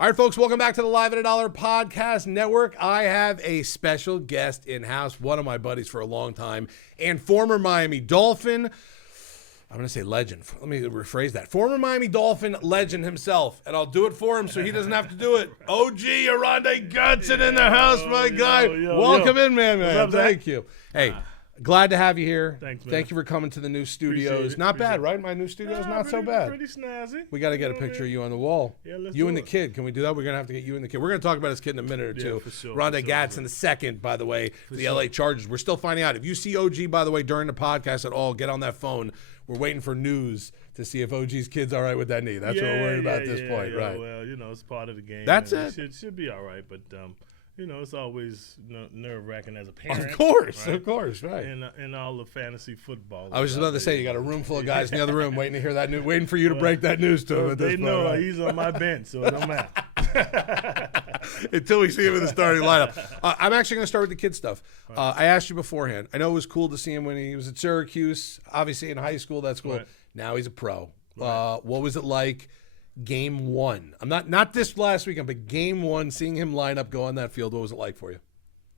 All right, folks, welcome back to the Live at a Dollar Podcast Network. I have a special guest in-house, one of my buddies for a long time, and former Miami Dolphin, I'm going to say legend. Let me rephrase that. Former Miami Dolphin legend himself, and I'll do it for him so he doesn't have to do it. OG Oronde Gadsden in the house, my guy. Welcome in, man. Thank you. Hey. Glad to have you here. Thanks, man. Thank you for coming to the new studios. Not bad, right? My new studio's not so bad. Pretty snazzy. We got to get a picture of you on the wall. Yeah, let's you do and the it. kid. Can we do that? We're going to have to get you and the kid. We're going to talk about his kid in a minute or two. For sure. Oronde Gadsden, the second, by the way, for the LA Chargers. We're still finding out. If you see OG, by the way, during the podcast at all, get on that phone. We're waiting for news to see if OG's kid's all right with that knee. That's what we're worried about at this point, right? Well, it's part of the game. That's it. It should be all right, but it's always nerve-wracking as a parent. Of course, right. And all the fantasy football. I was just about to say, you got a room full of guys in the other room waiting to hear that news, waiting for you to break that news to them at this They point. know right? he's on my bench, so it don't matter. Until we see him in the starting lineup. I'm actually going to start with the kid stuff. I asked you beforehand. I know it was cool to see him when he was at Syracuse, obviously in high school. That's cool. Right. Now he's a pro. Right. What was it like game one? I'm not this last weekend, but game one, seeing him line up, go on that field. What was it like for you?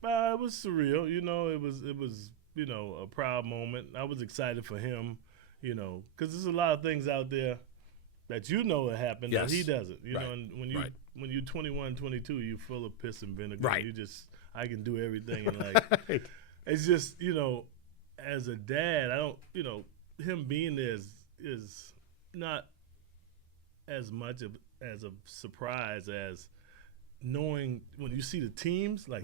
It was surreal. It was a proud moment. I was excited for him, because there's a lot of things out there that it happened that he doesn't. You know, and when you're 21, 22, you're full of piss and vinegar. Right. I can do everything. And it's just, as a dad, I don't, him being there is not as much as a surprise as knowing when you see the teams, like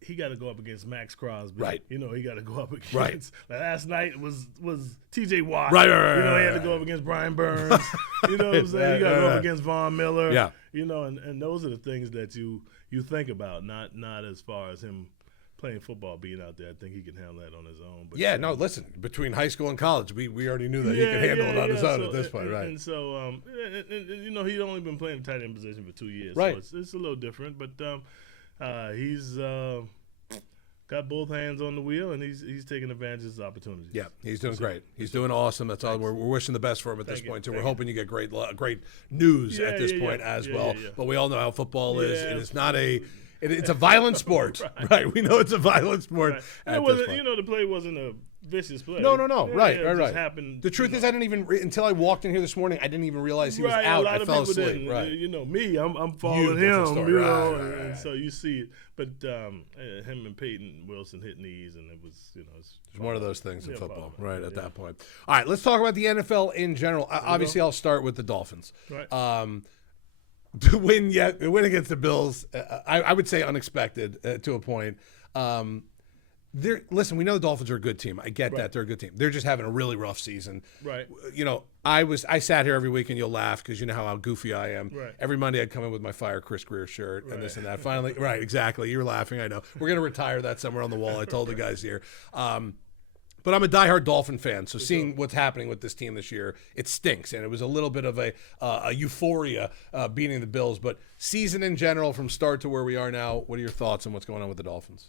he got to go up against Max Crosby. Right. He got to go up against. Like last night was T.J. Watt. Right. He had to go up against Brian Burns. You know what I'm saying? You got to go up against Von Miller. Yeah. And those are the things that you think about, not as far as him playing football, being out there. I think he can handle that on his own. But listen, between high school and college, we already knew that he could handle it on his own at this point, right? And so, he'd only been playing the tight end position for 2 years. Right. So it's a little different, but he's got both hands on the wheel, and he's taking advantage of his opportunities. Yeah, he's doing great. He's doing awesome. That's all. We're wishing the best for him at this point, too. We're hoping you get great news at this point as well. Yeah. But we all know how football is. It is not it's a violent sport, right? We know it's a violent sport. Right. At this point. The play wasn't a vicious play. No. Right. Happened, the truth is, I didn't even until I walked in here this morning. I didn't even realize he was out. I fell asleep. Didn't. Right. Me, I'm following him. And so you see it. But him and Peyton Wilson hit knees, and it was it's one of those things in football, right? At that point. All right, let's talk about the NFL in general. Obviously, I'll start with the Dolphins. Right. The win against the Bills, I would say unexpected to a point. Listen, we know the Dolphins are a good team. I get that they're a good team. They're just having a really rough season. Right. I sat here every week, and you'll laugh because you know how goofy I am. Right. Every Monday I'd come in with my Fire Chris Greer shirt and this and that. Finally, right, exactly. You're laughing, I know. We're going to retire that somewhere on the wall. I told the guys here. But I'm a diehard Dolphin fan, so seeing what's happening with this team this year, it stinks. And it was a little bit of a euphoria beating the Bills. But season in general, from start to where we are now, what are your thoughts on what's going on with the Dolphins?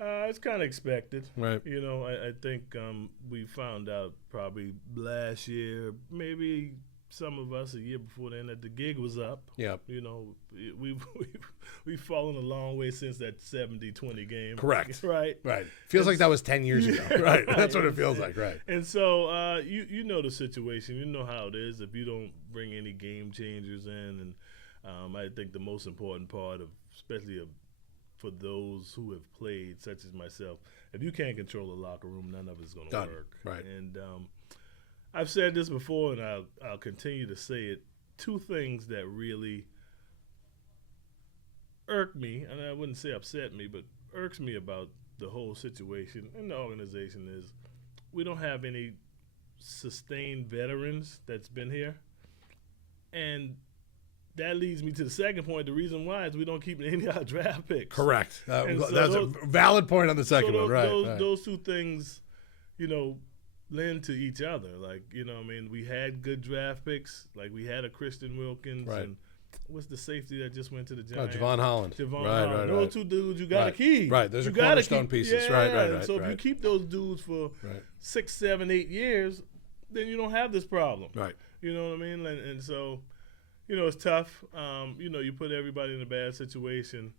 It's kind of expected. Right. I think we found out probably last year, maybe some of us a year before then, that the gig was up. Yeah. We've fallen a long way since that 70-20 game. Correct. Right. Feels like that was 10 years ago. Right. That's what it feels like. Right. And so you know the situation. You know how it is if you don't bring any game changers in. And I think the most important part of, especially for those who have played, such as myself, if you can't control the locker room, none of it's going to work. Right. And I've said this before, and I'll continue to say it. Two things that really irk me, and I wouldn't say upset me, but irks me about the whole situation and the organization is we don't have any sustained veterans that's been here. And that leads me to the second point. The reason why is we don't keep any of our draft picks. Correct. That's a valid point on the second one. Right. Those two things, lend to each other. Like, we had good draft picks. Like, we had a Christian Wilkins. Right. And what's the safety that just went to the Giants? Javon Holland. Right. Those two dudes you got to keep. Right. Those are cornerstone pieces. Yeah. Right. So if you keep those dudes for 6, 7, 8 years, then you don't have this problem. Right. You know what I mean? And so, it's tough. You put everybody in a bad situation.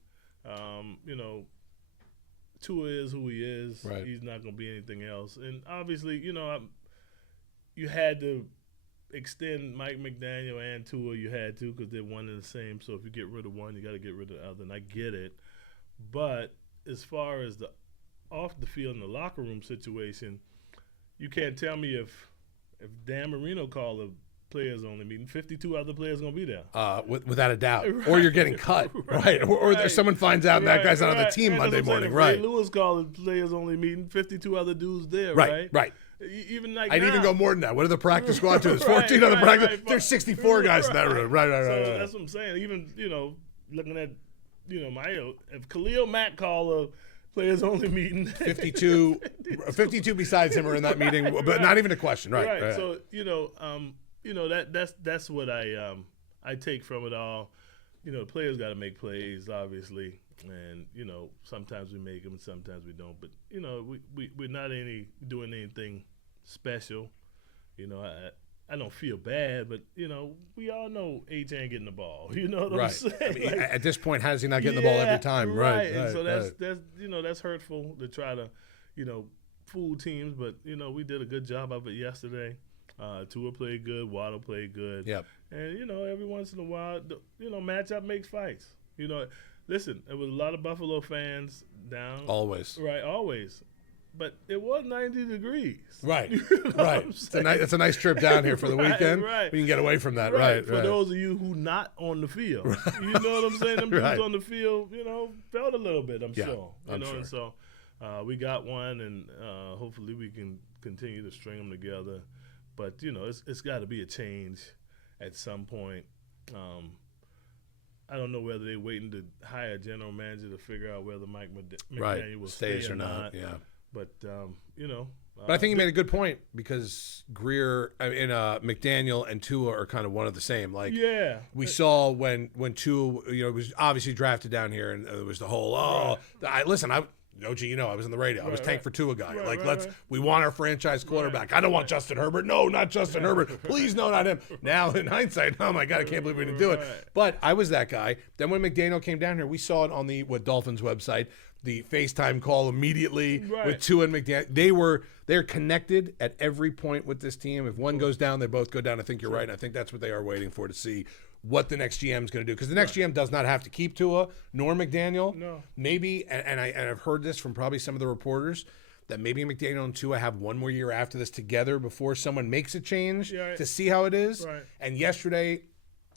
Tua is who he is. Right. He's not going to be anything else. And obviously, you had to extend Mike McDaniel and Tua. You had to because they're one and the same. So if you get rid of one, you got to get rid of the other. And I get it. But as far as the off the field in the locker room situation, you can't tell me if Dan Marino called a players only meeting, 52 other players going to be there. Without a doubt. Right. Or you're getting cut, right? Or someone finds out and that guy's not on the team and Monday morning, if right? Ray Lewis called a players only meeting, 52 other dudes there, Right. Even like I'd now. even go more than that. What are the practice squad to? There's 14 Right, on the practice. right. There's 64 guys in that room. Right. So that's what I'm saying. Even, looking at, if Khalil Mack called a players only meeting 52 besides him are in that meeting, but not even a question, right? So that's what I take from it all. The players got to make plays, obviously, and sometimes we make them and sometimes we don't. But we're not doing anything special. I don't feel bad, but we all know H ain't getting the ball. You know what I'm saying? I mean, at this point, how is he not getting the ball every time? Right. And so that's hurtful to try to fool teams. But we did a good job of it yesterday. Tua played good, Waddle played good. Yep. And every once in a while, matchup makes fights. Listen, there was a lot of Buffalo fans down. Always. Right, always. But it was 90 degrees. Right. Right. It's a nice trip down here for the weekend. Right. We can get away from that. Right. For those of you who not on the field. You know what I'm saying? Them dudes on the field, felt a little bit, I'm sure. I'm sure. And so we got one, and hopefully we can continue to string them together. But, it's got to be a change at some point. I don't know whether they're waiting to hire a general manager to figure out whether Mike McDaniel will stay or not. Yeah. But, But I think he made a good point because McDaniel and Tua are kind of one of the same. Like, we saw when Tua, was obviously drafted down here, and there was the whole, I was in the radio. I was tank for Tua guy. We want our franchise quarterback. I don't want Justin Herbert. No, not Justin Herbert. Please, no, not him. Now, in hindsight, oh my God, I can't believe we didn't do it. But I was that guy. Then when McDaniel came down here, we saw it on the Dolphins website, the FaceTime call immediately with Tua and McDaniel. They're connected at every point with this team. If one goes down, they both go down. I think you're right. And I think that's what they are waiting for, to see what the next GM is going to do. Because the next GM does not have to keep Tua nor McDaniel. No. Maybe, and I've heard this from probably some of the reporters, that maybe McDaniel and Tua have one more year after this together before someone makes a change to see how it is. Right. And yesterday,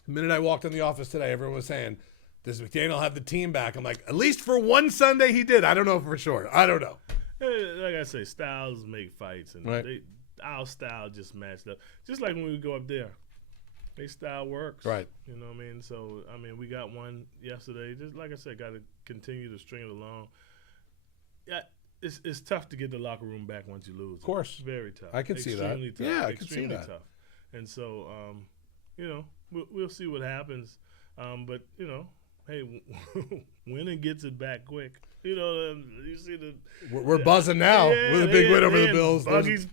the minute I walked in the office today, everyone was saying, does McDaniel have the team back? I'm like, at least for one Sunday he did. I don't know for sure. I don't know. Like I say, styles make fights, and our style just matched up. Just like when we go up there, their style works. Right. You know what I mean? So, we got one yesterday. Just like I said, got to continue to string it along. Yeah, it's tough to get the locker room back once you lose. Of course. It's very tough. I can see that. Extremely tough. Yeah, I can see Extremely that. tough. And so, we'll see what happens. But, hey, winning gets it back quick. You see we're buzzing now with a big win over the Bills. Buggies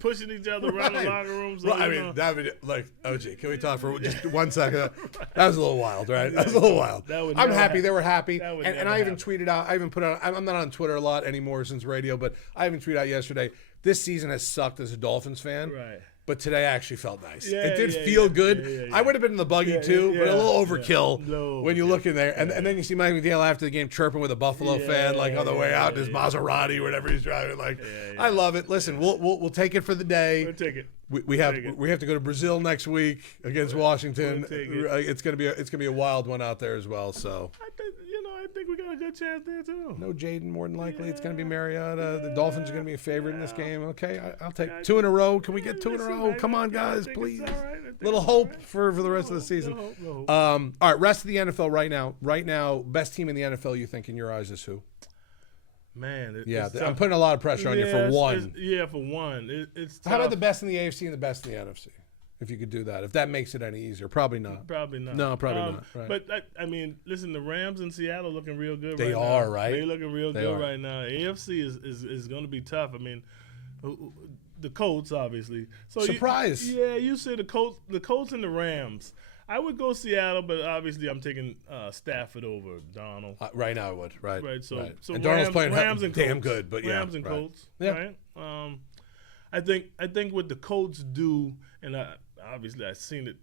pushing each other around the locker room. So, OG, can we talk for just 1 second? That was a little wild, right? That was a little wild. I'm happy they were happy. And I even tweeted out, I'm not on Twitter a lot anymore since radio, but I even tweeted out yesterday, this season has sucked as a Dolphins fan. Right. But today actually felt nice. It did feel good. I would have been in the buggy too, but a little overkill when you look in there. And then you see Mike McDaniel after the game chirping with a Buffalo fan, on the way out in his Maserati or whatever he's driving. I love it. Listen, we'll take it for the day. We'll take it. We have to go to Brazil next week against Washington. It's gonna be a wild one out there as well. So I think we got a good chance there too. No Jaden, more than likely. It's gonna be Mariota. The Dolphins are gonna be a favorite in this game. Okay, I'll take 2 in a row. Can we get 2 in a row? Come on, guys, please. Little hope for the rest of the season. All right, rest of the NFL right now. Right now, best team in the NFL you think in your eyes is who? Man, I'm putting a lot of pressure on you for one. For one. It's tough. How about the best in the AFC and the best in the NFC? If you could do that, if that makes it any easier, probably not. Probably not. No, probably not. Right. But listen, the Rams in Seattle looking real good. They are right. They're looking real good right now. AFC is going to be tough. The Colts obviously. So surprise. You say the Colts and the Rams. I would go Seattle, but obviously I'm taking Stafford over Donald. Right now I would. Right. So and Rams, Darnold's playing Rams and damn Colts. good, but Rams and right. Colts. Yeah. Right. I think what the Colts do, and obviously I've seen it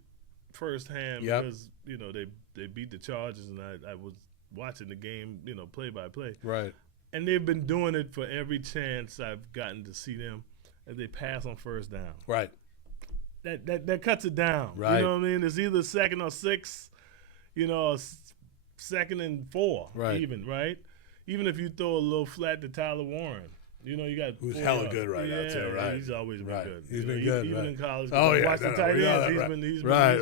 firsthand because they beat the Chargers, and I was watching the game, play by play. Right. And they've been doing it for every chance I've gotten to see them, as they pass on first down. Right. That cuts it down. Right. You know what I mean? It's either 2nd or 6, or 2nd and 4, right. even, right? Even if you throw a little flat to Tyler Warren, you got who's hella good right now too, right? He's always been good. He's been good, even right. in college. Oh yeah, watch the tight ends. He's been right.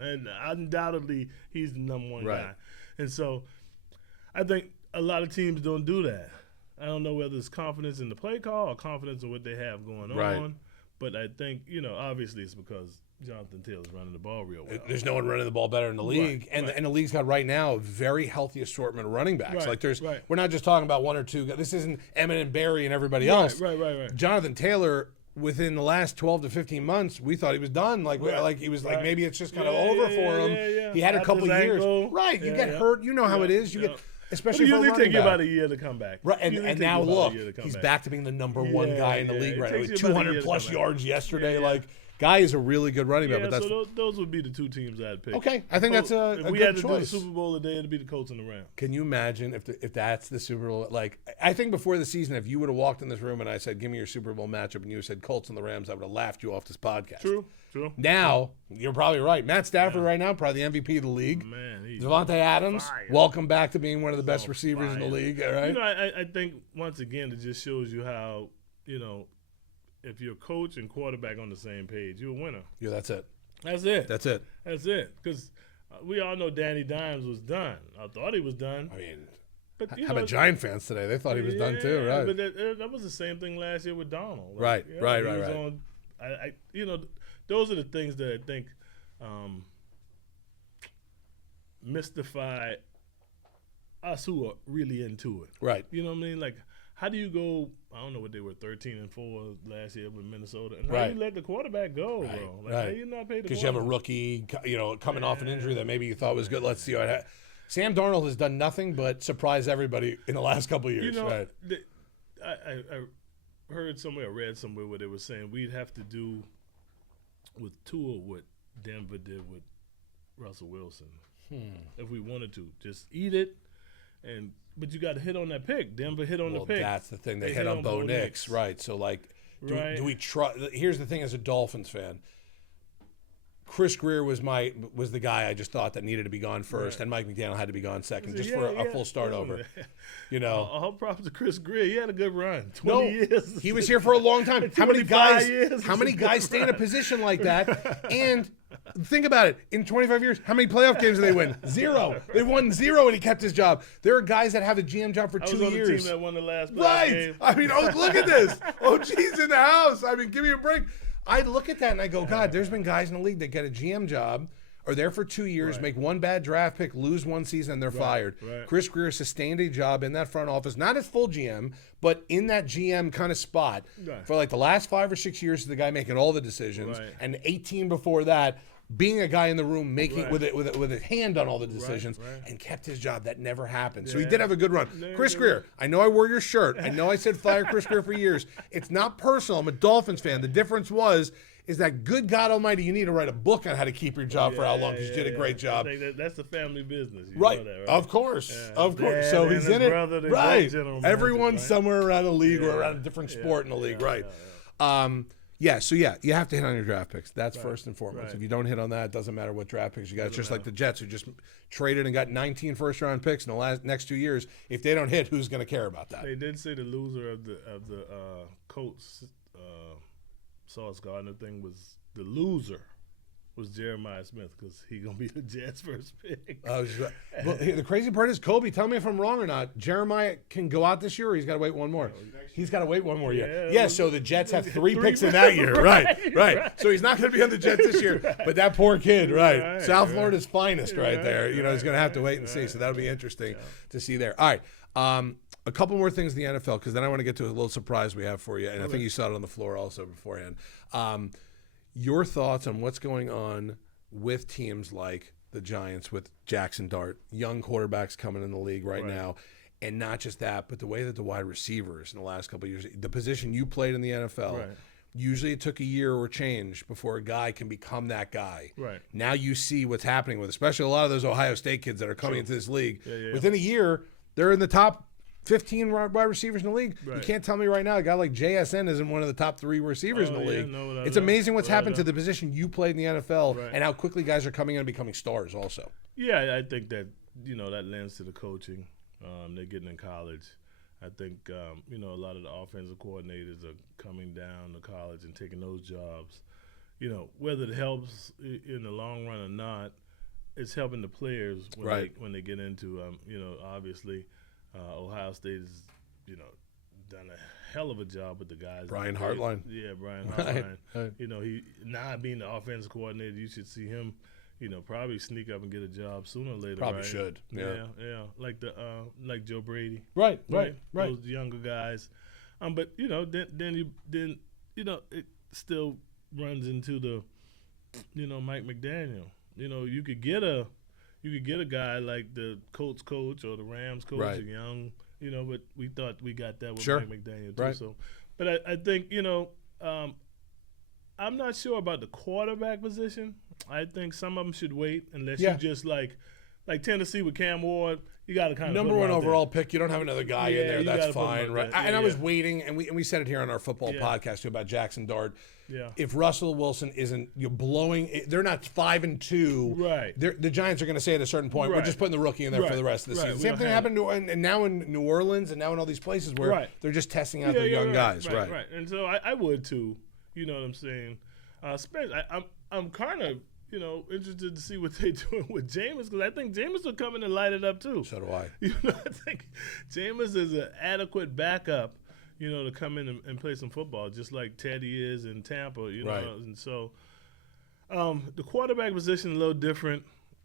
and undoubtedly he's the number one right. guy. And so, I think a lot of teams don't do that. I don't know whether it's confidence in the play call or confidence in what they have going on. But I think, obviously it's because Jonathan Taylor's running the ball real well. There's no one running the ball better in the league. And the league's got right now a very healthy assortment of running backs. We're not just talking about one or two guys. This isn't Emmett and Barry and everybody else. Right. Jonathan Taylor, within the last 12 to 15 months, we thought he was done. He was like, maybe it's just kind of over for him. Yeah. He had a couple years. Right. You get hurt. You know how it is. You get. Especially for a running back. It usually take you about a year to come back. Right, and now look, he's back to being the number one guy in the league right now. With 200-plus yards yesterday. Guy is a really good running back. But so those would be the two teams I'd pick. Okay, I think that's a good choice. If we had to do the Super Bowl today, it'd be the Colts and the Rams. Can you imagine if that's the Super Bowl? I think before the season, if you would have walked in this room and I said, give me your Super Bowl matchup, and you said Colts and the Rams, I would have laughed you off this podcast. True. Now, you're probably right. Matt Stafford right now, probably the MVP of the league. Man, Devontae Adams, fire. Welcome back to being one of the best receivers in the league. All right? I think, once again, it just shows you how, if you're coach and quarterback on the same page, you're a winner. Yeah, that's it. That's it. That's it. Because we all know Danny Dimes was done. I thought he was done. I mean, but, how about Giant fans today? They thought he was done too, right? But that was the same thing last year with Donald. Right. Those are the things that I think mystify us who are really into it. Right. You know what I mean? How do you go? I don't know what they were 13-4 last year with Minnesota, and how do you let the quarterback go, bro? How you not pay the because you have a rookie, coming off an injury that maybe you thought was good. Let's see what happens. Sam Darnold has done nothing but surprise everybody in the last couple of years. Right. I heard somewhere, read somewhere where they were saying we'd have to do with Tua what Denver did with Russell Wilson if we wanted to. Just eat it, but you got to hit on that pick. Denver hit on the pick. That's the thing. They hit on Bo Nix. Right. So, do we trust? Here's the thing as a Dolphins fan. Chris Greer was the guy I just thought that needed to be gone first, and Mike McDaniel had to be gone second, just for a full start over. All props to Chris Greer. He had a good run. 20 years. He was here for a long time. How many guys stay in a years. position like that? And think about it. In 25 years, how many playoff games did they win? 0. They won 0, and he kept his job. There are guys that have a GM job for 2 years. I was on the team that won the last playoff game. I mean, look at this. OG's in the house. I mean, give me a break. I look at that and I go, God, there's been guys in the league that get a GM job, are there for 2 years, make one bad draft pick, lose one season, and they're fired. Right. Chris Greer sustained a job in that front office, not as full GM, but in that GM kind of spot for the last 5 or 6 years. The guy making all the decisions, and 18 before that, being a guy in the room making with a hand on all the decisions, and kept his job. That never happened. So he did have a good run. Chris Greer, I know I wore your shirt. I know I said fire Chris Greer for years. It's not personal. I'm a Dolphins fan. The difference is that good God Almighty, you need to write a book on how to keep your job for how long, because you did a great job. I think that's the family business. You right. know that, right? Of course. Of course. So he's in it. Right. Everyone's somewhere around a league or around a different sport in the league. Right. So you have to hit on your draft picks. That's first and foremost. If you don't hit on that, it doesn't matter what draft picks you got. It's just like the Jets, who just traded and got 19 first-round picks in the next 2 years. If they don't hit, who's going to care about that? They did say the loser of the Colts Sauce Gardner thing was the loser was Jeremiah Smith, because he's going to be the Jets' first pick. Well, the crazy part is, Kobe, tell me if I'm wrong or not, Jeremiah can go out this year, or he's got to wait one more? He's got to wait one more year. Yeah, so the Jets have 3 picks in that year. Right. So he's not going to be on the Jets this year. But that poor kid, South Florida's finest there. He's going to have to wait and see. So that'll be interesting to see there. All right. A couple more things in the NFL, because then I want to get to a little surprise we have for you. And I think you saw it on the floor also beforehand. Your thoughts on what's going on with teams like the Giants, with Jackson Dart, young quarterbacks coming in the league right now. And not just that, but the way that the wide receivers in the last couple of years, the position you played in the NFL, usually it took a year or change before a guy can become that guy. Right. Now you see what's happening with, especially a lot of those Ohio State kids that are coming into this league. Within a year, they're in the top 15 wide receivers in the league. You can't tell me right now a guy like JSN isn't one of the top 3 receivers in the league. It's amazing what's happened to the position you played in the NFL and how quickly guys are coming in and becoming stars also. Yeah, I think that, that lends to the coaching. They're getting in college. I think, a lot of the offensive coordinators are coming down to college and taking those jobs. Whether it helps in the long run or not, it's helping the players when they get into, obviously Ohio State has, done a hell of a job with the guys. Brian Hartline. Yeah, Brian Hartline. He now being the offensive coordinator, you should see him probably sneak up and get a job sooner or later. Probably should. Yeah. Like Joe Brady. Right. Those younger guys. But then it still runs into the, Mike McDaniel. You could get a guy like the Colts coach or the Rams coach, young. But we thought we got that with Mike McDaniel too. So, but I think I'm not sure about the quarterback position. I think some of them should wait unless you just like Tennessee with Cam Ward. You got to kind of number 1 overall pick. You don't have another guy in there. That's fine, right? I was waiting, and we said it here on our football podcast too about Jackson Dart. Yeah. If Russell Wilson isn't they're not 5-2. Right. The Giants are going to say at a certain point, we're just putting the rookie in there for the rest of the season. Same thing happened and now in New Orleans and now in all these places where they're just testing out their young guys. Right. And so I would too. You know what I'm saying? I'm kind of interested to see what they're doing with Jameis, because I think Jameis will come in and light it up too. So do I. I think Jameis is an adequate backup, to come in and play some football, just like Teddy is in Tampa. And so the quarterback position is a little different.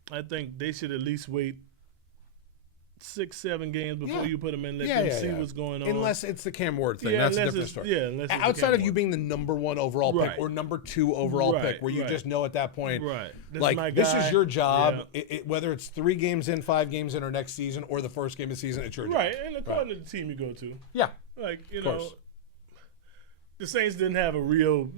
I think they should at least wait 6-7 games before you put them in. Let them see what's going on. Unless it's the Cam Ward thing. That's a different story. Unless it's outside of you being the number 1 overall pick or number 2 overall pick, where you just know at that point, this is your job. Whether it's 3 games in, 5 games in, or next season, or the first game of the season, it's your job. Right, and according to the team you go to. Yeah. The Saints didn't have a real,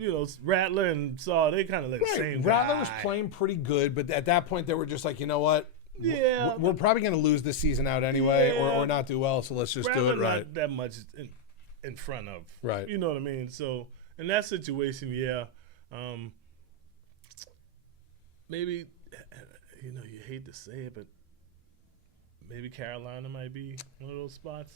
Rattler and Saw. They kind of like the same guy. Rattler was playing pretty good, but at that point they were just like, you know what? Yeah, we're probably going to lose this season out anyway, or not do well. So let's just do it right. Not that much in front of, right? You know what I mean? So in that situation, maybe you hate to say it, but maybe Carolina might be one of those spots.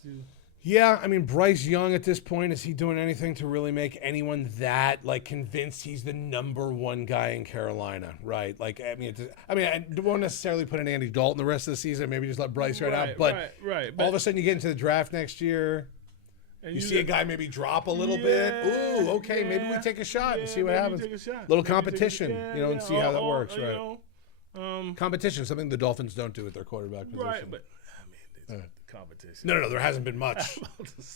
Yeah, I mean, Bryce Young at this point, is he doing anything to really make anyone that convinced he's the number 1 guy in Carolina, right? I won't necessarily put in Andy Dalton the rest of the season. Maybe just let Bryce out. But all of a sudden, you get into the draft next year. And you see a guy maybe drop a little bit. Ooh, okay, maybe we take a shot and see what happens. Little competition, and see how that works, right? Competition, something the Dolphins don't do with their quarterback position. Right, but competition. No, there hasn't been much.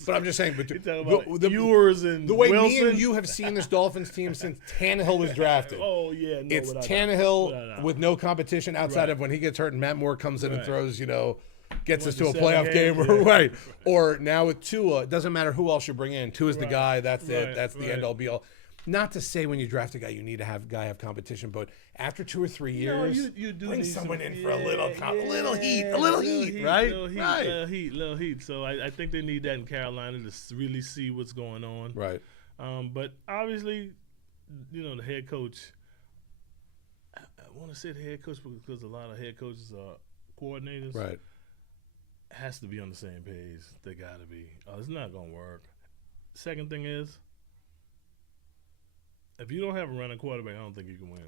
But I'm just saying, the viewers and the way Wilson. Me and you have seen this Dolphins team since Tannehill was drafted. It's Tannehill with no competition outside of when he gets hurt and Matt Moore comes in and throws, gets us to a playoff game, or now with Tua. It doesn't matter who else you bring in. Tua's the guy. That's it. That's the end all be all. Not to say when you draft a guy you need to have competition, but after 2 or 3 years, you do bring need someone some, in for a little heat, right? Little heat. So I think they need that in Carolina to really see what's going on. Right. But obviously, the head coach. I want to say the head coach because a lot of head coaches are coordinators. Right. Has to be on the same page. They got to be. It's not going to work. Second thing is, if you don't have a running quarterback, I don't think you can win.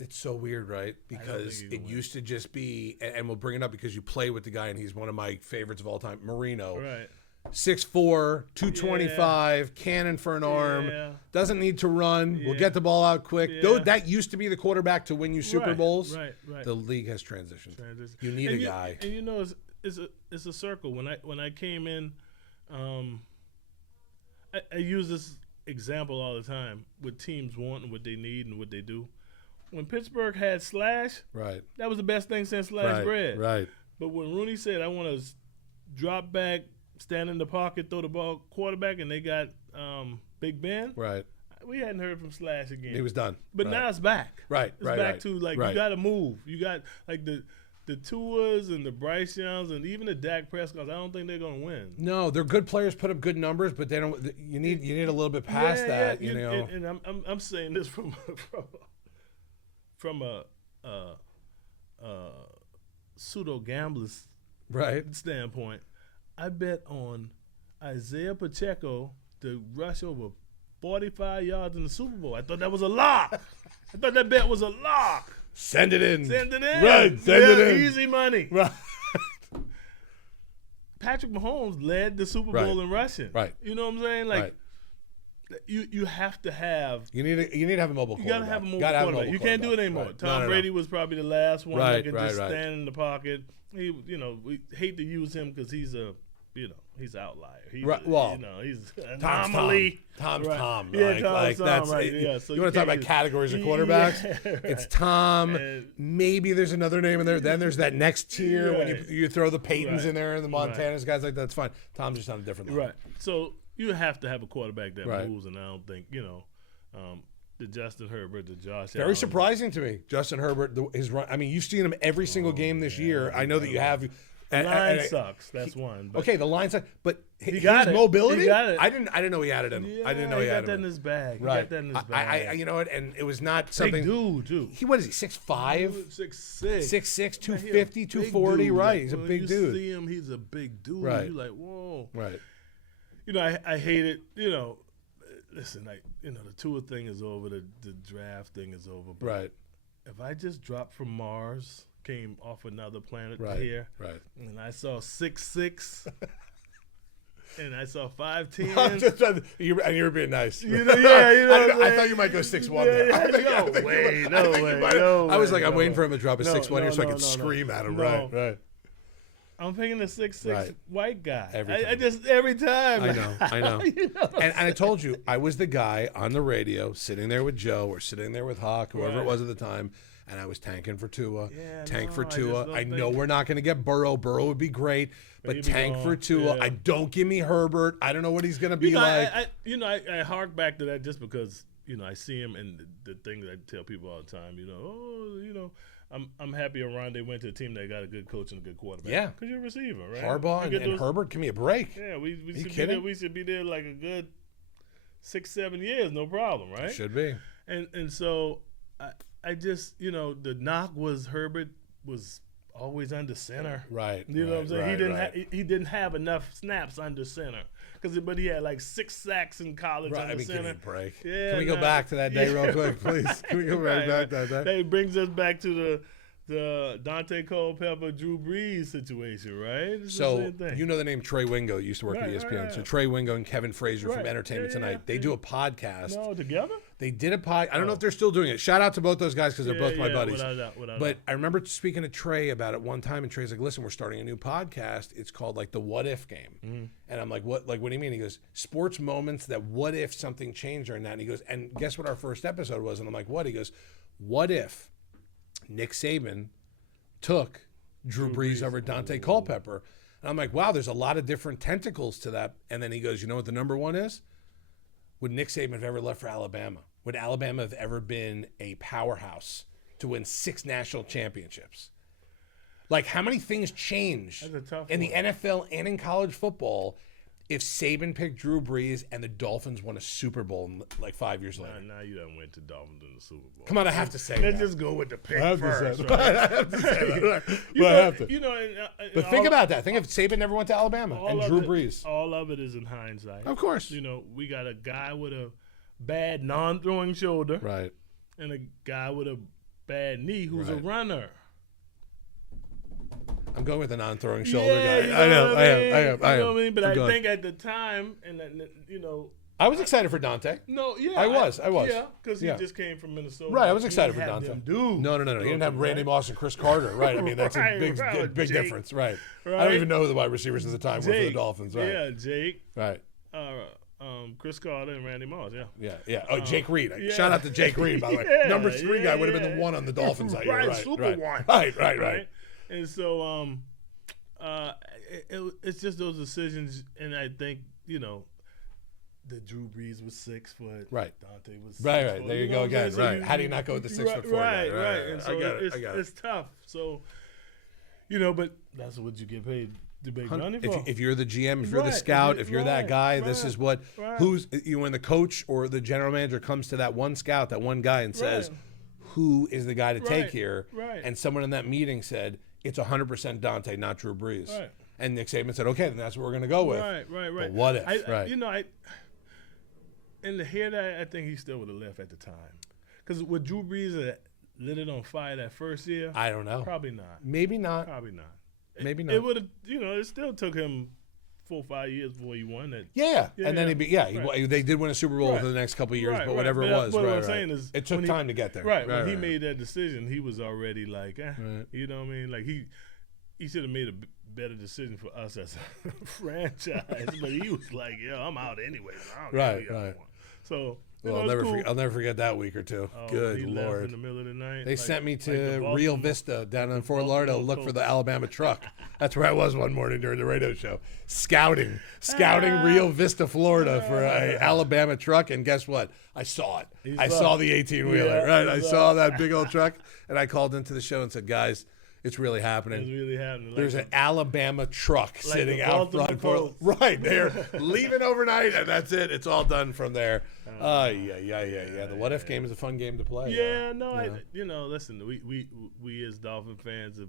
It's so weird, right? Because it used to just be, and we'll bring it up because you play with the guy, and he's one of my favorites of all time, Marino. Right. 6'4", 225, cannon for an arm, doesn't need to run, will get the ball out quick. Though that used to be the quarterback to win you Super Bowls. Right. The league has transitioned. You need a guy. And it's a circle. When I came in, I use this example all the time with teams wanting what they need and what they do. when Pittsburgh had Slash, Right. that was the best thing since sliced bread. Right. But when Rooney said, I want to drop back, stand in the pocket, throw the ball quarterback, and they got Big Ben, Right. we hadn't heard from Slash again. He was done. But now it's back. Right. It's back to, like, you got to move. You got, like, the Tuas and the Bryce Youngs and even the Dak Prescotts, I don't think they're going to win. No, they're good players, put up good numbers, but they don't. You need a little bit past that, you know. And I'm saying this from a pseudo gambler's standpoint. I bet on Isaiah Pacheco to rush over 45 yards in the Super Bowl. I thought that was a lock. I thought that bet was a lock. Send it in. Send it in. Right. Send it in. Easy money. Right. Patrick Mahomes led the Super Bowl in rushing. Right. You know what I'm saying? Like, you have to have. You need to have a mobile quarterback. You got to have a mobile quarterback. You can't do it anymore. Right. Tom Brady was probably the last one that could just right. stand in the pocket. We hate to use him because he's he's an outlier. He's he's an anomaly. Tom's right. Tom. Yeah, Tom's Tom, that's right. Yeah, so you want to talk about categories of quarterbacks? Yeah, right. It's Tom. And maybe there's another name in there. Then there's that next tier when you throw the Peytons in there and the Montanas guys like that. That's fine. Tom's just on a different level. Right. So you have to have a quarterback that moves, and I don't think the Justin Herbert, the Josh Very Allen. surprising to me, Justin Herbert. His run. I mean, you've seen him every single game this year. I know that you have. The line sucks. That's one. But okay, the line sucks. But his got it. mobility, He got it. I didn't know he had it in him. Yeah, I didn't know he had got that it in his bag. He Right. got that in his bag. I you know what? And it was not something. Big dude, too. What is he? 6'5"? 6'6". 6'6", 250, 240. Right. He's a big when dude. You see him, he's a big dude. Right. You're like, whoa. Right. I hate it. Listen, the Tua thing is over. The draft thing is over. But Right. if I just dropped from Mars, came off another planet here, Right. and I saw 6'6", and I saw 5'10", you were being nice. I thought you might go 6'1". there. No way. I was like, I'm waiting for him to drop a 6'1" here so I could no. scream at him. No. Right. I'm picking a 6'6" white guy. Every every time. I know. And I told you, I was the guy on the radio sitting there with Joe or sitting there with Hawk, whoever it was at the time, and I was tanking for Tua. For Tua. I know we're not going to get Burrow. Burrow would be great, but tank for Tua. Yeah. I don't give me Herbert. I don't know what he's going to be like. I hark back to that just because, I see him and the thing that I tell people all the time, I'm happy Oronde went to a team that got a good coach and a good quarterback. Yeah. Because you're a receiver, right? Harbaugh and Herbert, give me a break. Yeah, we should be there like a good 6-7 years, no problem, right? Should be. And so I just, the knock was Herbert was always under center. Right. You know what I'm saying? He didn't have enough snaps under center. But he had like 6 sacks in college under center. Give me a break. Yeah, Can we go back to that day real quick, please? Can we go back to that day? That brings us back to the Dante Culpepper, Drew Brees situation, right? It's so the same thing. you know the name Trey Wingo used to work at ESPN. Right. So Trey Wingo and Kevin Frazier from Entertainment Tonight. They do a podcast. No, together? They did a pod. I don't know if they're still doing it. Shout out to both those guys because they're both my buddies. Without but I remember speaking to Trey about it one time, and Trey's like, "Listen, we're starting a new podcast. It's called like the What If Game." Mm-hmm. And I'm like, "What? Like, what do you mean?" He goes, "Sports moments that what if something changed during that." And he goes, "And guess what our first episode was?" And I'm like, "What?" He goes, "What if Nick Saban took Drew Brees over Dante Culpepper?" And I'm like, "Wow, there's a lot of different tentacles to that." And then he goes, "You know what the number one is? Would Nick Saban have ever left for Alabama? Would Alabama have ever been a powerhouse to win 6 national championships?" Like, how many things changed in the NFL and in college football if Saban picked Drew Brees and the Dolphins won a Super Bowl like 5 years later? Now you done went to Dolphins in the Super Bowl. Come on, I have to say Let's that. just go with the pick I first. have to say that. I have to say that. But think about that. Think if Saban never went to Alabama and Drew Brees. All of it is in hindsight. Of course. We got a guy with a bad non-throwing shoulder. Right. And a guy with a bad knee who's a runner. I'm going with the non-throwing shoulder guy. You know I know. what I am. You know what I mean? But I think at the time, I was excited for Dante. No, yeah. I was. Yeah, because he just came from Minnesota. Right, I was excited for Dante. No. He didn't have Randy Moss and Chris Carter. Right, I mean, that's a big difference. Right. I don't even know who the wide receivers at the time were for the Dolphins. Right. Yeah, Jake. Right. Chris Carter and Randy Moss. Yeah. Yeah. Oh, Jake Reed. yeah. Shout out to Jake Reed, by the way. Yeah, Number 3 guy would have been yeah. the one on the Dolphins that year. Right, super one. Right. And so, it's just those decisions, and I think the Drew Brees was 6 foot. Right. Dante was 6 Right. foot. There you go again. Right. How do you not go with the 6 foot 4 guy? Right. And so I got it. it's tough. So, but that's what you get paid to make money for. If you're the GM, if you're the Right, scout, if you're that guy, this is what right. when the coach or the general manager comes to that one scout, that one guy, and says, "Who is the guy to take here?" Right. And someone in that meeting said, "It's 100% Dante, not Drew Brees." Right. And Nick Saban said, "Okay, then that's what we're going to go with." Right. But what if? And to hear that, I think he still would have left at the time. Because would Drew Brees have lit it on fire that first year? I don't know. Probably not. Maybe not. Probably not. Maybe not. It would have, it still took him 4 or 5 years before he won it. Yeah. And then they did win a Super Bowl Right. for the next couple of years, Right, but whatever it was. But what I'm saying is, it took time to get there. Right. When he made that decision, he was already like, you know what I mean? Like he should have made a better decision for us as a franchise, but he was like, "Yo, I'm out anyway." Right. So I'll never forget that week or two. Oh, Good he Lord! left in the middle of the night. They sent me to Rio Vista down in Fort Lauderdale to look for the Alabama truck. That's where I was one morning during the radio show, scouting Rio Vista, Florida for a Alabama truck. And guess what? I saw it. I saw the 18-wheeler. Yeah, right, I saw that big old truck, and I called into the show and said, "Guys, it's really happening. It's really happening. There's an Alabama truck sitting out front. Right, they're leaving overnight, and that's it. It's all done from there." Yeah. The what if game is a fun game to play. Yeah, listen, we as Dolphin fans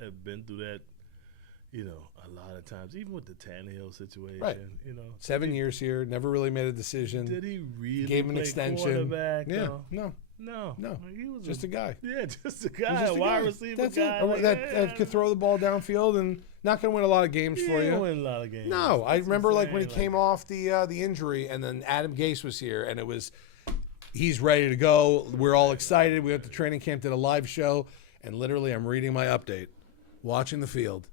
have been through that, a lot of times, even with the Tannehill situation. Right. 7 years here, never really made a decision. Did he really gave him an extension? Quarterback? Yeah, no. Like, He was just a guy. Yeah, just a guy. A wide receiver That's guy. it. That could throw the ball downfield and not going to win a lot of games for you. Win a lot of games. No, I remember when he came off the injury, and then Adam Gase was here, and it was he's ready to go. We're all excited. We went to training camp, did a live show, and literally I'm reading my update, watching the field.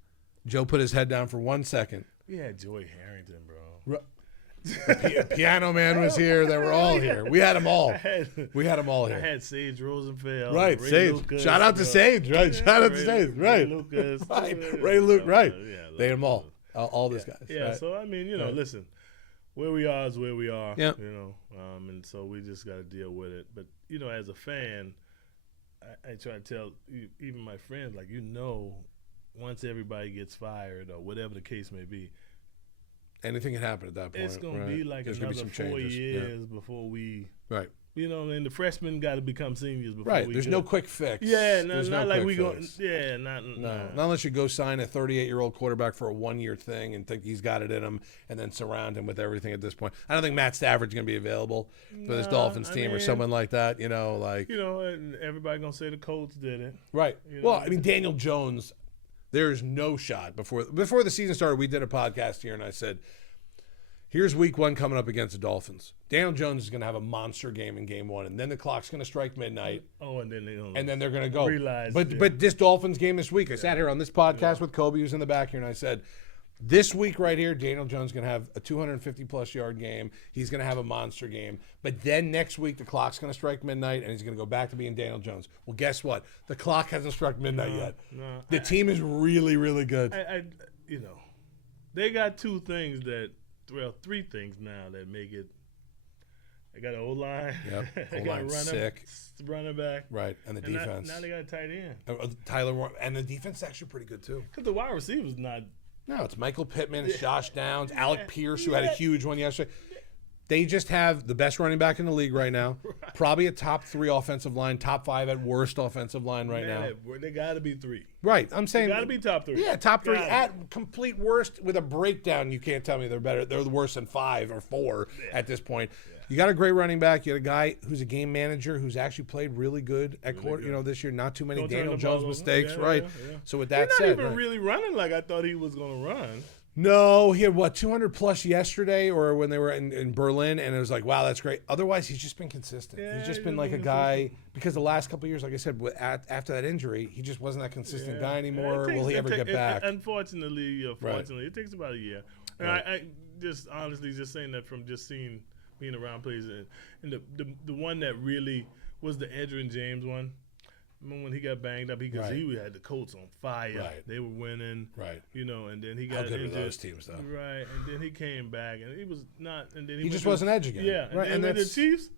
Joe put his head down for 1 second. Yeah, Joey Harrington, bro. Piano Man was here. They were all here. We had them all. We had them all here. I had Sage Rosenfeld. Right, Ray Sage. Lucas, Shout out to Sage. Right, shout out to Sage. Right, Ray Lucas. Ray Luke. Right. Yeah, they had them all those guys. Yeah. Right. So I mean, listen, where we are is where we are. Yeah. And so we just got to deal with it. But as a fan, I try to tell even my friends, like once everybody gets fired or whatever the case may be, anything can happen at that point. it's going to be like another 4 years before we. Right. And the freshmen got to become seniors before right. we There's no quick fix. Yeah, There's not no like quick we go. fix. Yeah, not unless you go sign a 38-year-old quarterback for a 1-year thing and think he's got it in him, and then surround him with everything at this point. I don't think Matt Stafford's going to be available for this Dolphins team or someone like that. And everybody gonna say the Colts did it. Right. Well, I mean, Daniel Jones. There's no shot before the season started. We did a podcast here, and I said, here's week 1 coming up against the Dolphins. Daniel Jones is going to have a monster game in game 1, and then the clock's going to strike midnight. Oh, and then they're going to go. Realize, but this Dolphins game this week, I sat here on this podcast with Kobe, who's in the back here, and I said, this week right here, Daniel Jones is going to have a 250-plus yard game. He's going to have a monster game. But then next week, the clock's going to strike midnight, and he's going to go back to being Daniel Jones. Well, guess what? The clock hasn't struck midnight yet. No. The team is really, really good. They got three things now that make it. They got an O-line. Yep. They got O-line sick. Running back. Right, and the defense. Now they got a tight end. Tyler Warren, and the defense is actually pretty good too. Because the wide receiver's not. No, it's Michael Pittman, it's Josh Downs, Alec Pierce, who had a huge one yesterday. They just have the best running back in the league right now. Right. Probably a top 3 offensive line, top 5 at worst offensive line right now. They got to be 3. Right, I'm saying. They got to be top 3. Yeah, top 3 at complete worst with a breakdown. You can't tell me they're better. They're worse than 5 or 4 at this point. Yeah. You got a great running back. You got a guy who's a game manager who's actually played really good at quarter. This year, not too many Daniel Jones mistakes. Right. Yeah. So with that said, he's not even really running like I thought he was going to run. No, he had 200 plus yesterday, or when they were in Berlin, and it was like, wow, that's great. Otherwise, he's just been consistent. He's just been like a guy because the last couple of years, like I said, after that injury, he just wasn't that consistent guy anymore. Will he ever get back? Unfortunately, it takes about a year. And I just honestly just saying that from just seeing being around players. And the one that really was the Edgerrin James one. Remember when he got banged up? Because he had the Colts on fire. Right. They were winning. Right. You know, and then he How got good injured. were those teams, though? Right. And then he came back, and he was not. And then he just wasn't edge again. Yeah. Right. And then with the Chiefs,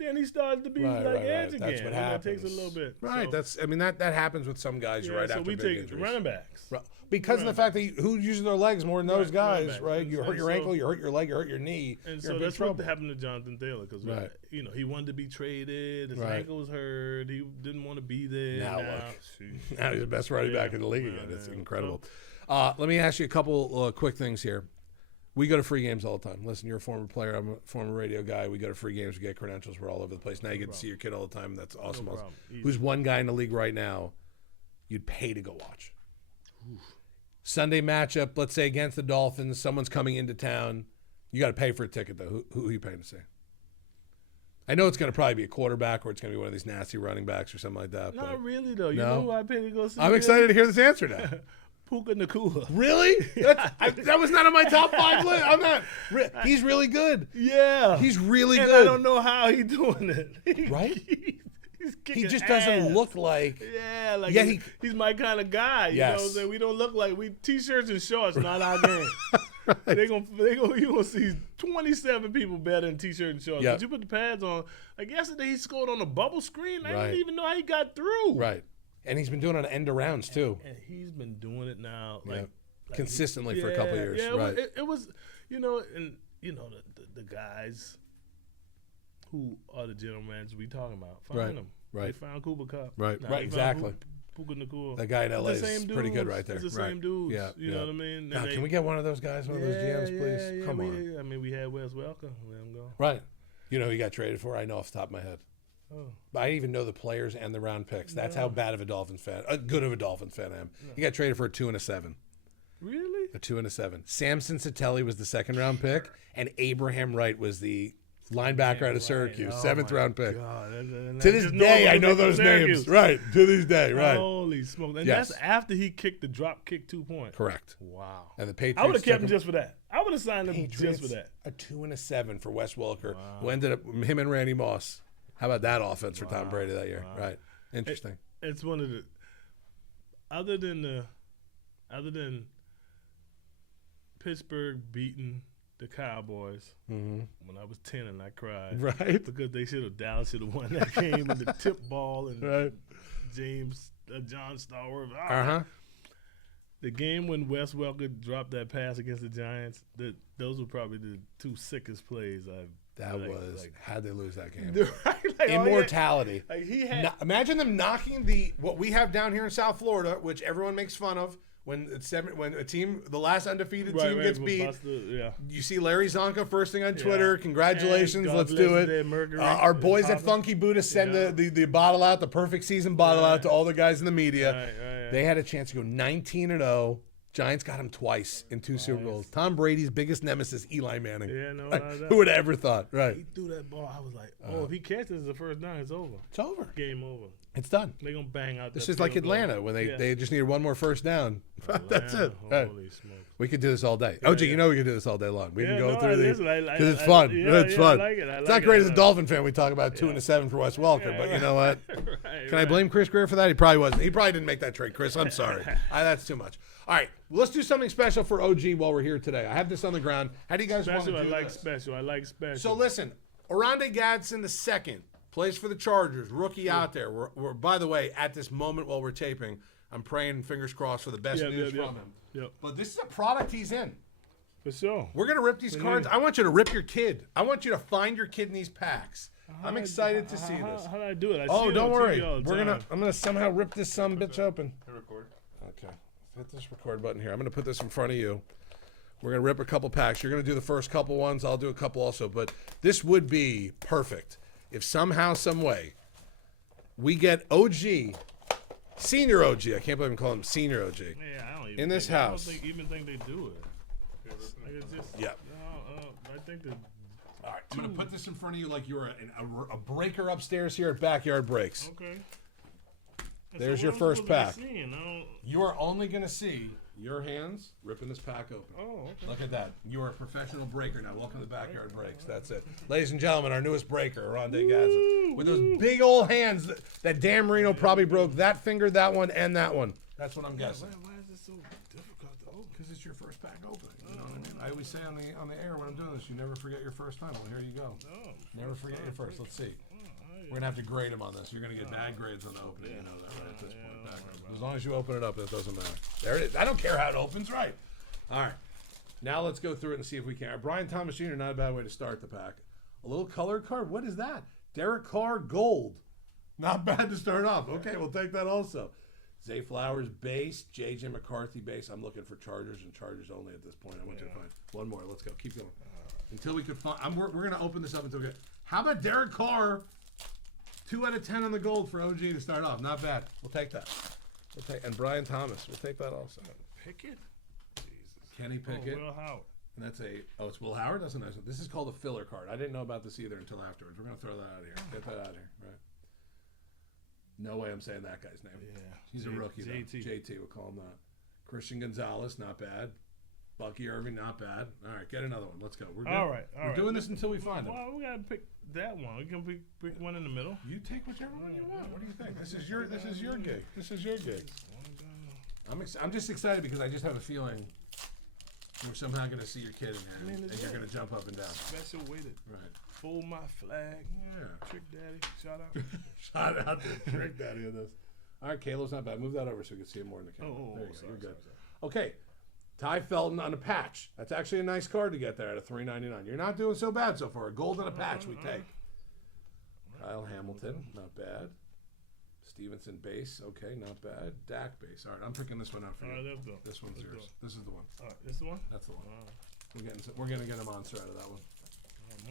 then he started to be edge again. That's what happens. It takes a little bit. Right. So, that happens with some guys right so after we big take injuries. running backs. Right. Because of the fact that who uses their legs more than those guys, backs. right? And You hurt your ankle, you hurt your leg, you hurt your knee. And you're so in big that's trouble. what happened to Jonathan Taylor because, he wanted to be traded. His ankle was hurt. He didn't want to be there. Now he's the best running back in the league again. It's incredible. Let me ask you a couple quick things here. We go to free games all the time. Listen, you're a former player. I'm a former radio guy. We go to free games. We get credentials. We're all over the place. Now you get to see your kid all the time. That's awesome. Who's one guy in the league right now you'd pay to go watch? Oof. Sunday matchup, let's say against the Dolphins. Someone's coming into town. You got to pay for a ticket, though. Who are you paying to see? I know it's going to probably be a quarterback or it's going to be one of these nasty running backs or something like that. Not really, though. You know who I pay to go see? I'm excited to hear this answer now. Puka Nacua. Really? That was not on my top 5 list. I'm not. He's really good. Yeah. He's really and good. I don't know how he's doing it. Right? He just ass. doesn't look like. Yeah, like he's my kind of guy. You know what I'm saying? We don't look like t-shirts and shorts, not our game. You gonna see 27 people better in t-shirt and shorts. But you put the pads on. Like yesterday, he scored on a bubble screen. I didn't even know how he got through. Right. And he's been doing it on end arounds too. And he's been doing it now, consistently for a couple of years. Yeah, right. It was, the guys who are the general managers we talking about. Find them. Right. They found Cooper Kupp. Right. Right. Exactly. Puka Nacua. That guy in LA is pretty good right there. It's the same dudes. Yeah. You know what I mean? Now, can we get one of those guys, one of those GMs, please? Come on. I mean, we had Wes Welker. Let him go. Right. You know who he got traded for? I know off the top of my head. Oh. But I didn't even know the players and the round picks. That's how bad of a Dolphins fan, good of a Dolphins fan I am. He got traded for a 2 and a 7. Really? A 2 and a 7. Samson Satelli was the 2nd round pick, and Abraham Wright was the linebacker out of Syracuse, 7th round pick. To this day, I know those names. Right. To this day, right. Holy smoke. And that's after he kicked the drop kick 2-point. Correct. Wow. And the Patriots. I would have kept him just for that. I would have signed him just for that. A 2 and a 7 for Wes Welker, who ended up him and Randy Moss. How about that offense for Tom Brady that year? Right. Interesting. It's one of the other than Pittsburgh beating the Cowboys when I was 10 and I cried. Right. Because Dallas should have won that game with the tip ball and John Stallworth. The game when Wes Welker dropped that pass against the Giants, those were probably the 2 sickest plays I've. How'd they lose that game? Right? Immortality. Imagine them knocking what we have down here in South Florida, which everyone makes fun of. When a team, the last undefeated team gets beat, you see Larry Zonka first thing on Twitter. Congratulations, let's do it. Our boys at Funky Buddha send the bottle out, the perfect season bottle out to all the guys in the media. They had a chance to go 19-0. Giants got him twice in 2 Super Bowls. Tom Brady's biggest nemesis, Eli Manning. Yeah, no, who would have ever thought? Right. He threw that ball. I was like, if he catches the first down, it's over. It's over. Game over. It's done. They're going to bang out. This is like Atlanta when they just needed one more first down. That's it. Right. Holy smokes. We could do this all day. OG, you know we could do this all day long. We can go through these. Because it's fun. It's fun. It's not great as a Dolphin fan. We talk about 2 and a 7 for Wes Welker. But you know what? Can I blame Chris Greer for that? He probably wasn't. He probably didn't make that trade, Chris. I'm sorry. That's too much. All right. Let's do something special for OG while we're here today. I have this on the ground. How do you guys want to do this? I like special. So listen, Oronde Gadsden II plays for the Chargers, rookie out there. We're, by the way, at this moment while we're taping, I'm praying, fingers crossed, for the best news from him. Yep. But this is a product he's in. For sure. We're going to rip these cards. I want you to rip your kid. I want you to find your kid in these packs. I'm excited to see this. How do I do it? Don't worry. I'm gonna somehow rip this bitch open. Record. Okay. Hit this record button here. I'm going to put this in front of you. We're going to rip a couple packs. You're going to do the first couple ones. I'll do a couple also. But this would be perfect if somehow, some way, we get OG, senior OG. I can't believe I'm calling him senior OG. Yeah, I don't even in this house. I don't even think they do it. Like it's just, I think that. All right, I'm going to put this in front of you like you're a breaker upstairs here at Backyard Breaks. Okay. There's your first pack. You are only going to see your hands ripping this pack open. Oh, okay. Look at that. You are a professional breaker now. Welcome to Backyard Breaks. That's it. Ladies and gentlemen, our newest breaker, Oronde Gadsden. With those big old hands that Dan Marino probably broke that finger, that one, and that one. That's what I'm guessing. Why is it so difficult to open? Because it's your first pack opening. You know what I mean? I always say on the air when I'm doing this, you never forget your first time. Well, here you go. Never forget your first. Let's see. We're gonna have to grade them on this. You're gonna get bad grades on the opening. You know that right at this point. As long as you open it up, that doesn't matter. There it is. I don't care how it opens. Right. All right. Now let's go through it and see if we can. Brian Thomas Jr. Not a bad way to start the pack. A little colored card. What is that? Derek Carr Gold. Not bad to start off. Okay, we'll take that also. Zay Flowers base. J.J. McCarthy base. I'm looking for Chargers and Chargers only at this point. I want you to find one more. Let's go. Keep going. Until we could find. We're going to open this up until we get. How about Derek Carr? 2 out of 10 on the gold for OG to start off. Not bad. We'll take that. And Brian Thomas. We'll take that also. Pickett? Jesus. Kenny Pickett. Will Howard. And that's it's Will Howard? That's a nice one. This is called a filler card. I didn't know about this either until afterwards. We're going to throw that out of here. Get that out of here. Right. No way I'm saying that guy's name. Yeah. He's a rookie, though. JT, we'll call him that. Christian Gonzalez, not bad. Bucky Irving, not bad. All right, get another one. Let's go. We're doing this until we find him. Well, we gotta pick that one. We can pick one in the middle. You take whichever one you want. What do you think? This is your gig. This is your gig. I'm just excited because I just have a feeling we're somehow going to see your kid in hand, and you're going to jump up and down. Special weighted. Right. Fold my flag. Yeah. Trick Daddy. Shout out. Shout out to Trick Daddy on this. All right, Caleb's not bad. Move that over so we can see him more in the camera. There you go. You're good. Okay. Ty Felton on a patch. That's actually a nice card to get there at a $3.99. You're not doing so bad so far. A gold on a patch we take. Kyle Hamilton, not bad. Stevenson base, okay, not bad. Dak base. All right, I'm picking this one out for you. This one's yours. This is the one. All right, this is the one? That's the one. We're gonna get a monster out of that one.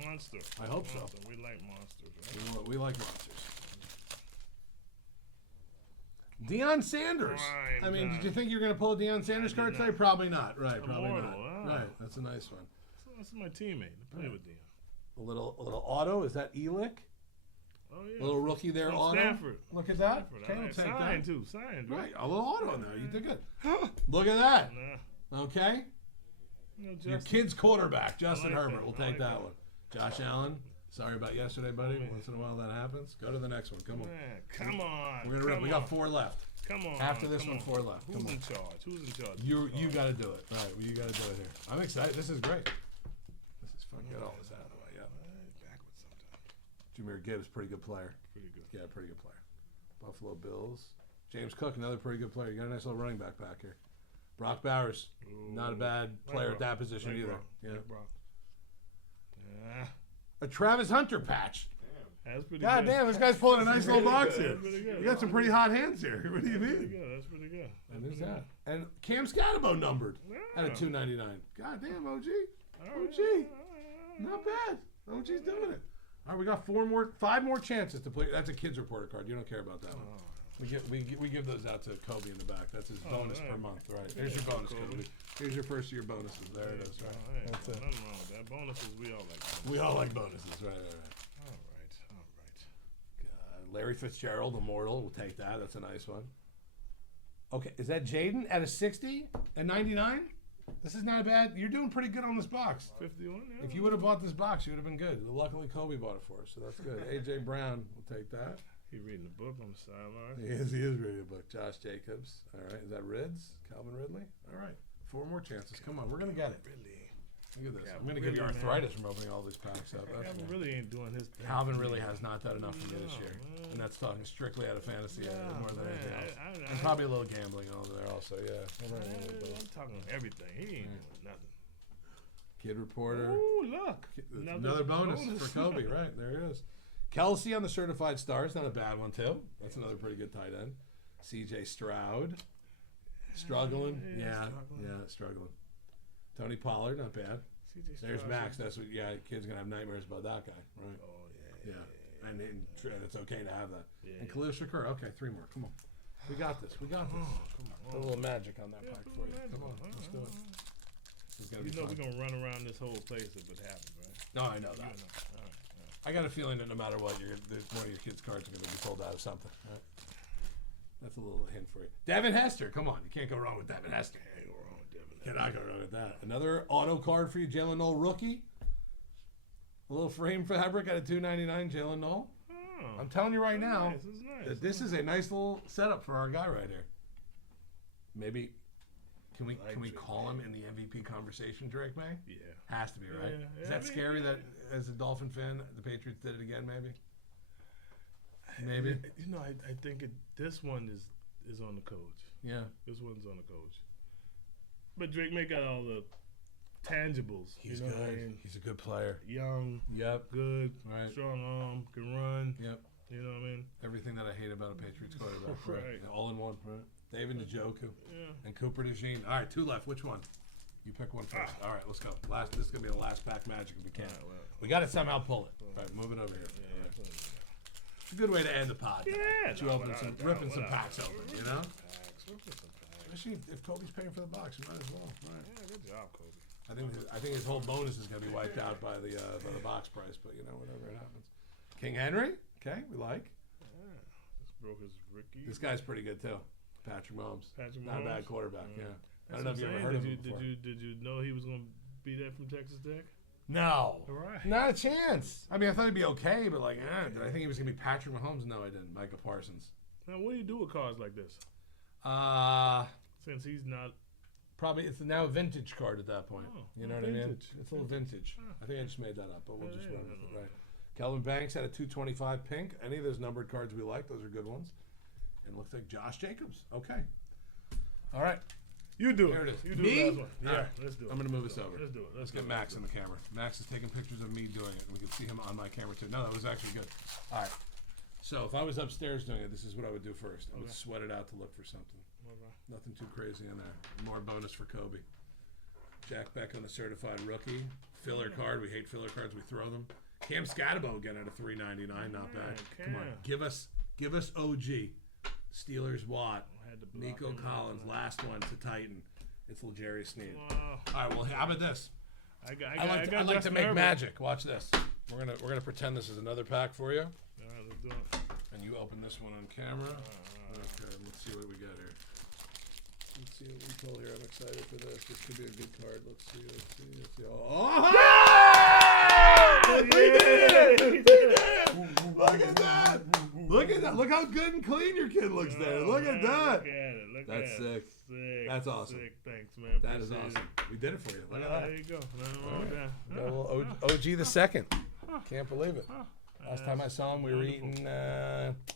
Monster. I hope so. We like monsters, right? We like monsters. Deion Sanders. I mean, did you think you were going to pull a Deion Sanders card today? Probably not. Right, probably not. Right, that's a nice one. So that's my teammate to play with Deion. A little auto. Is that Elick? Oh, yeah. A little rookie there, From auto. Stanford. Look at that. Stanford. Okay, Signed, too. Signed. Right, a little auto on there. You did good. Look at that. Okay. Your kid's quarterback, Justin Herbert. We'll take that one. Josh Allen. Sorry about yesterday, buddy. Once in a while that happens. Go to the next one. Come on. Come on. We're gonna rip. We got 4 left. Come on. After this one, 4 left. Who's in charge? Who's in charge? You got to do it. Right. Well, you got to do it here. I'm excited. This is great. This is fun. Get all this out of the way. Yeah. Backwards sometimes. Jameer Gibbs, pretty good player. Pretty good. Yeah, pretty good player. Buffalo Bills. James Cook, another pretty good player. You got a nice little running back here. Brock Bowers, not a bad player at that position either. Yeah. A Travis Hunter patch. That's pretty God good. damn, this guy's pulling a nice little box good. here. That's pretty good. You got some pretty hot hands here. What do you mean? That's pretty good. And there's that. And Cam Scatterbo numbered at a $2.99. God damn, OG. OG. Not bad. OG's doing it. All right, we got 5 more chances to play. That's a kids reporter card. You don't care about that one. We give those out to Kobe in the back. That's his bonus per month. Right. There's your bonus, Kobe. Here's your first year bonuses. There it is. Right. That's it. Nothing wrong with that. Bonuses, we all like bonuses. We all like bonuses. Right. All right. Larry Fitzgerald, Immortal. We'll take that. That's a nice one. Okay, is that Jaden at a 60 and 99? This is not bad. You're doing pretty good on this box. 51. Yeah. If you would have bought this box, you would have been good. Luckily, Kobe bought it for us, so that's good. AJ Brown, we'll take that. He's reading the book on the sideline. He is reading a book. Josh Jacobs. All right. Is that Rids? Calvin Ridley? All right. 4 more chances. Come on. We're going to get it. Look at this. I'm going to give you arthritis from opening all these packs up. Calvin really ain't doing his thing. Calvin really has not done enough for me this year. And that's talking strictly out of fantasy more than anything else. And probably a little gambling over there also, yeah. I'm talking everything. He ain't doing nothing. Kid reporter. Ooh, look. Another bonus for Kobe. Right. There it is. Kelsey on the certified stars, not a bad one too. That's another pretty good tight end. C.J. Stroud, struggling. Yeah, struggling. Tony Pollard, not bad. There's Max. That's what. Yeah, kid's gonna have nightmares about that guy, right? Oh yeah. And it's okay to have that. And Khalil Shakur. Okay, 3 more. Come on, we got this. Come on. Put a little magic on that pack for you. Come on, let's do it. You know we're gonna run around this whole place if it happens, right? No, I know that. I got a feeling that no matter what, one of your kids' cards are going to be pulled out of something. Right? That's a little hint for you. Devin Hester. Come on. You can't go wrong with Devin Hester. Can't go wrong with Devin Hester. Cannot go wrong with that. Another auto card for you, Jalen Knoll rookie. A little frame fabric out of $2.99, Jalen Knoll. Oh, I'm telling you right now nice. that this is a nice little setup for our guy right here. Maybe can we call him in the MVP conversation, Drake May? Yeah. Has to be, right? Yeah, Is that scary that as a Dolphin fan, the Patriots did it again, maybe? Maybe. You know, I think this one is on the coach. Yeah. This one's on the coach. But Drake May got all the tangibles. He's you know good. What I mean? He's a good player. Young. Yep. Good. Right. Strong arm. Can run. Yep. You know what I mean? Everything that I hate about a Patriots quarterback. Right. All in one. Right. David Njoku. Yeah. And Cooper DeJean. All right, 2 left. Which one? You pick one first. All right, let's go. This is going to be the last pack magic if we can. Well, We got to somehow pull it. All right, move it over here. It's a good way to end the pod. Yeah. You ripping some packs open, you know? Ripping some packs. Especially if Kobe's paying for the box, you might as well. Right. Yeah, good job, Kobe. I think his whole bonus is going to be wiped out by the box price, but you know, whatever, it happens. King Henry, okay, we like. Yeah. This broke his Ricky. This guy's pretty good too. Patrick Mahomes. Not a bad quarterback, yeah. I don't know if you ever heard of him before. Did you know he was going to be there from Texas Tech? No. Right. Not a chance. I mean, I thought he'd be okay, but like, did I think he was going to be Patrick Mahomes? No, I didn't. Micah Parsons. Now, what do you do with cars like this? Since he's not. Probably it's now a vintage card at that point. Oh, You know what I mean? vintage. It's a little vintage. I think I just made that up, but we'll just run with it, right? Kelvin Banks had a 225 pink. Any of those numbered cards we like, those are good ones. And it looks like Josh Jacobs. Okay. All right. You do Here it. it is. You do Me? it last one. Yeah, All right. let's do it. I'm going to move this over. Let's do it. Let's get Max in the camera. Max is taking pictures of me doing it. We can see him on my camera too. No, that was actually good. All right. So if I was upstairs doing it, this is what I would do first. I would sweat it out to look for something. Nothing too crazy in there. More bonus for Kobe. Jack Beck on the certified rookie. Filler card. We hate filler cards. We throw them. Cam Scatabo again at a $3.99. Not bad. Come on. Give us OG. Steelers Watt. Nico Collins. Last one to Titan. It's L'Jarius Sneed. Wow. All right. Well, how about this? I like to make magic. Watch this. We're gonna pretend this is another pack for you. All right, let's do it. And you open this one on camera. Okay, let's see what we got here. Let's see what we pull here. I'm excited for this. This could be a good card. Let's see. Oh! We did it! We did it! Look at that! Look at that! Look how good and clean your kid looks there. Look at that! Look at it. That's sick. That's awesome. Sick. Thanks, man. That is awesome. We did it for you. Look at that. There you go. Nothing wrong with that. Got a little OG the second. Can't believe it. Last time I saw him, we were eating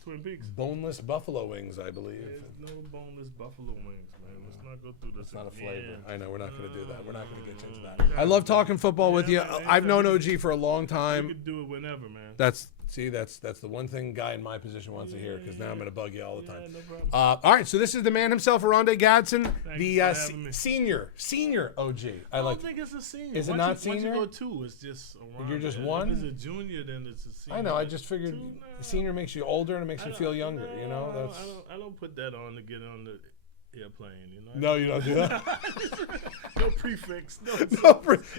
Twin Peaks. boneless buffalo wings, I believe. There's no boneless buffalo wings, man. Let's not go through this. It's not a again. flavor. I know, we're not going to do that. We're not going to get into that. I love talking football with you. I've known OG for a long You time. could do it whenever, man. That's the one thing guy in my position wants to hear, because now I'm going to bug you all the time. No problem. All right, so this is the man himself, Oronde Gadsden, the for having me. senior OG. I don't think it's a senior. Is it Once not you, senior? Once you go two, it's just around. You're just there. one? If it's a junior, then it's a senior. I know. I just figured Two, senior makes you older and it makes you feel younger. You know, that's. I don't put that on to get on the airplane. You know. No, you don't do that. No prefix.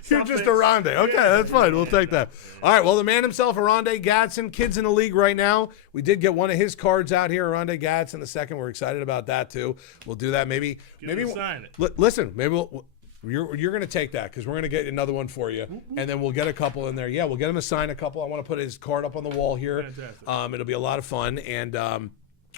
You're just Oronde. Okay, that's fine. We'll take that. All right. Well, the man himself, Oronde Gadsden, kids in the league right now. We did get one of his cards out here, Oronde Gadsden the second. We're excited about that too. We'll do that. Maybe we'll sign it. Listen, maybe you're going to take that because we're going to get another one for you, and then we'll get a couple in there. Yeah, we'll get him to sign a couple. I want to put his card up on the wall here. Fantastic. It'll be a lot of fun, and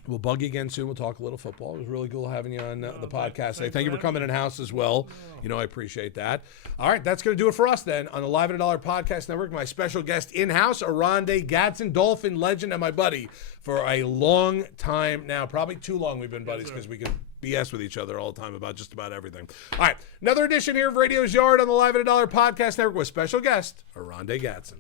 we'll bug you again soon. We'll talk a little football. It was really cool having you on the podcast today. Thank you for coming in house as well. You know, I appreciate that. All right, that's going to do it for us then on the Live at a Dollar Podcast Network. My special guest in-house, Oronde Gadsden, Dolphin legend, and my buddy for a long time now. Probably too long we've been buddies because we can BS with each other all the time about just about everything. All right, another edition here of Radio's Yard on the Live at a Dollar Podcast Network with special guest, Oronde Gadsden.